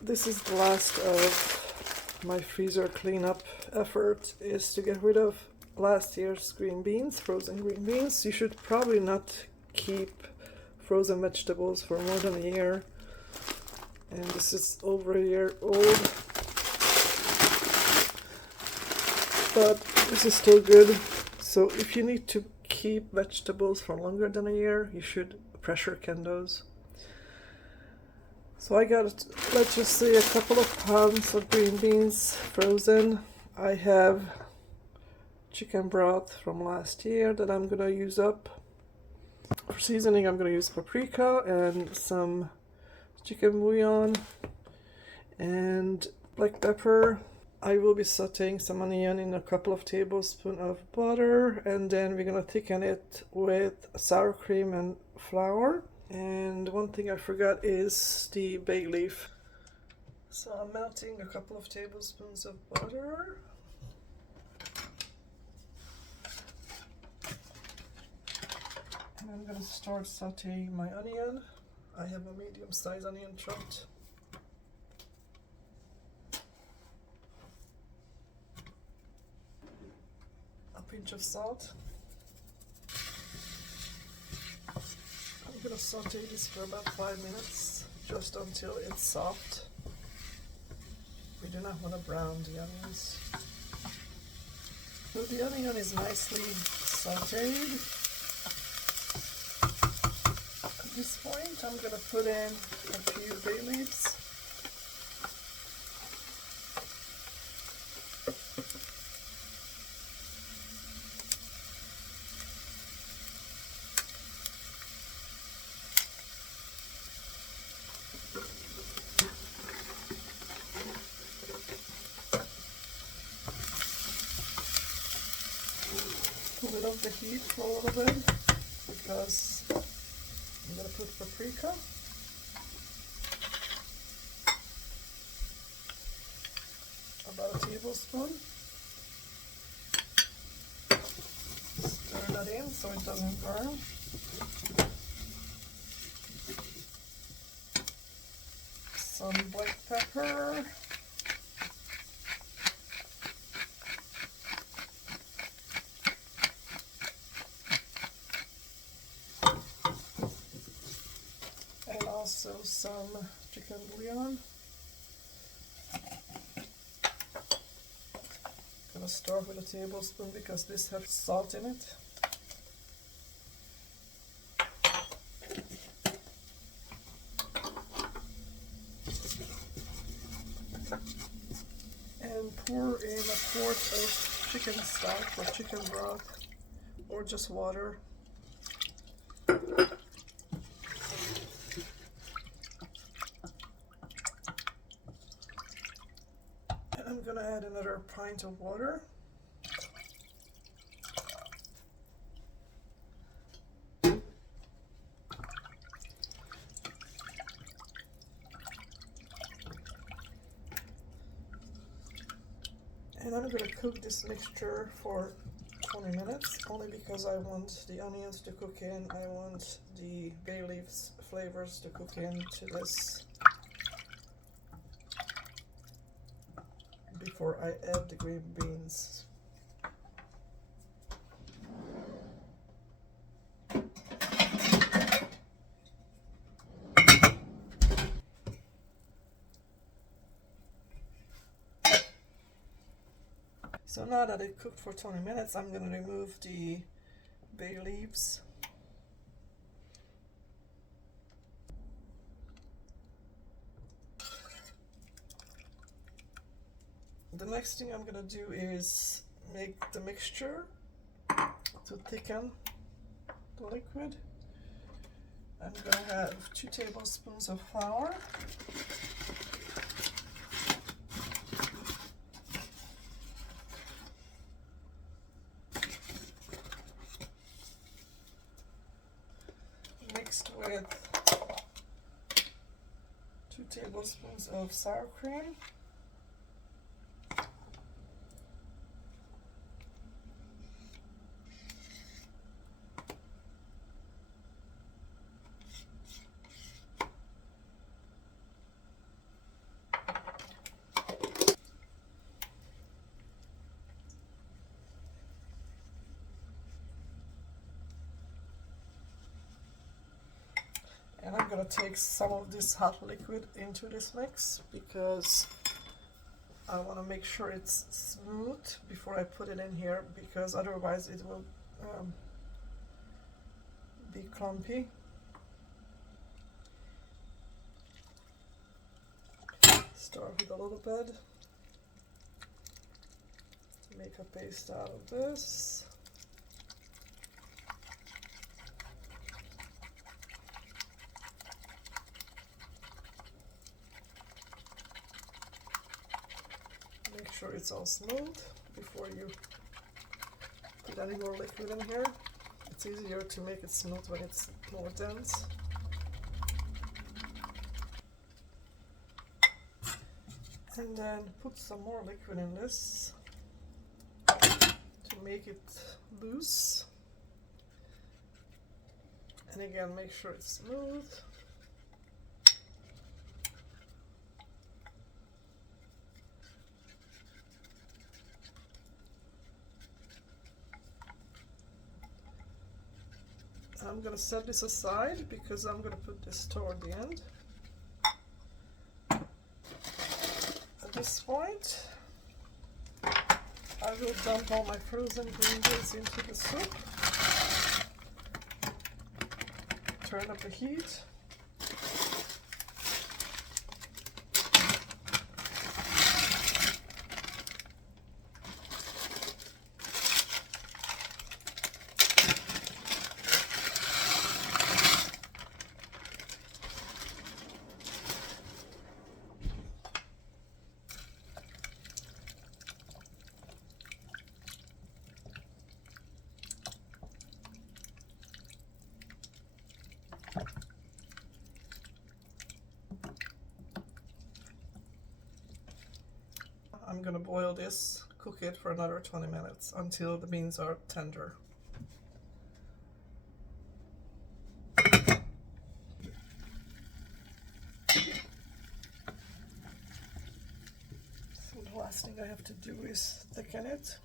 this is the last of my freezer cleanup effort, is to get rid of last year's green beans, frozen green beans. You should probably not keep frozen vegetables for more than a year. And this is over a year old, but this is still good. So if you need to keep vegetables for longer than a year, you should pressure can those. So I got, let's just say, a couple of pounds of green beans frozen. I have chicken broth from last year that I'm gonna use up. For seasoning, I'm gonna use paprika and some chicken bouillon and black pepper. I will be sauteing some onion in a couple of tablespoons of butter, and then we're gonna thicken it with sour cream and flour. And one thing I forgot is the bay leaf. So I'm melting a couple of tablespoons of butter. And I'm gonna start sauteing my onion. I have a medium-sized onion chopped. A pinch of salt. I'm gonna saute this for about 5 minutes, just until it's soft. We do not want to brown the onions. So the onion is nicely sauteed. At this point, I'm gonna put in a few bay leaves. Pull it off the heat for a little bit because I'm gonna put paprika. About a tablespoon. Stir that in so it doesn't burn. Some black pepper. And also some chicken bouillon. Gonna start with a tablespoon because this has salt in it. And pour in a quart of chicken stock or chicken broth or just water. I'm gonna add another pint of water. And I'm gonna cook this mixture for 20 minutes, only because I want the onions to cook in, I want the bay leaves flavors to cook into this before I add the green beans. So now that it cooked for 20 minutes, I'm going to remove the bay leaves. The next thing I'm going to do is make the mixture to thicken the liquid. I'm going to have 2 tablespoons of flour. Mixed with 2 tablespoons of sour cream. gonna take some of this hot liquid into this mix because I want to make sure it's smooth before I put it in here, because otherwise it will be clumpy. Start with a little bit. Make a paste out of this. Make sure it's all smooth before you put any more liquid in here. It's easier to make it smooth when it's more dense. And then put some more liquid in this to make it loose. And again, make sure it's smooth. I'm going to set this aside because I'm going to put this toward the end. At this point, I will dump all my frozen green beans into the soup. Turn up the heat. I'm gonna boil this, cook it for another 20 minutes until the beans are tender. So the last thing I have to do is thicken it.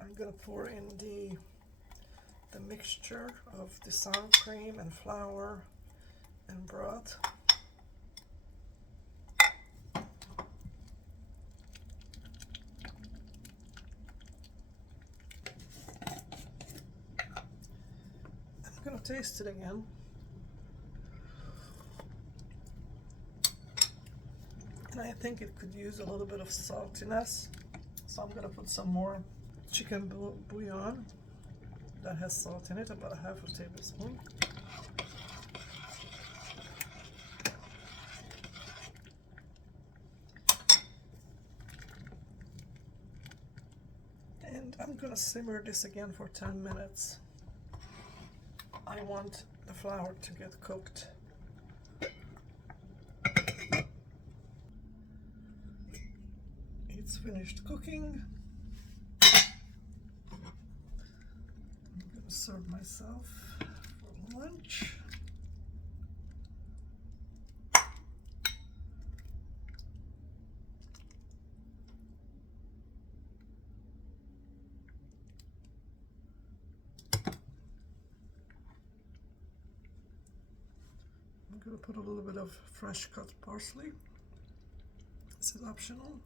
I'm gonna pour in the mixture of the sour cream and flour and broth. I'm gonna taste it again. And I think it could use a little bit of saltiness, so I'm gonna put some more chicken bouillon that has salt in it, about a half a tablespoon. And I'm gonna simmer this again for 10 minutes. I want the flour to get cooked. It's finished cooking. I'm gonna serve myself for lunch. I'm going to put a little bit of fresh cut parsley. This is optional.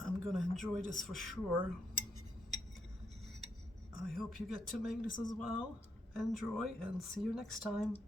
I'm going to enjoy this for sure. I hope you get to make this as well. Enjoy and see you next time.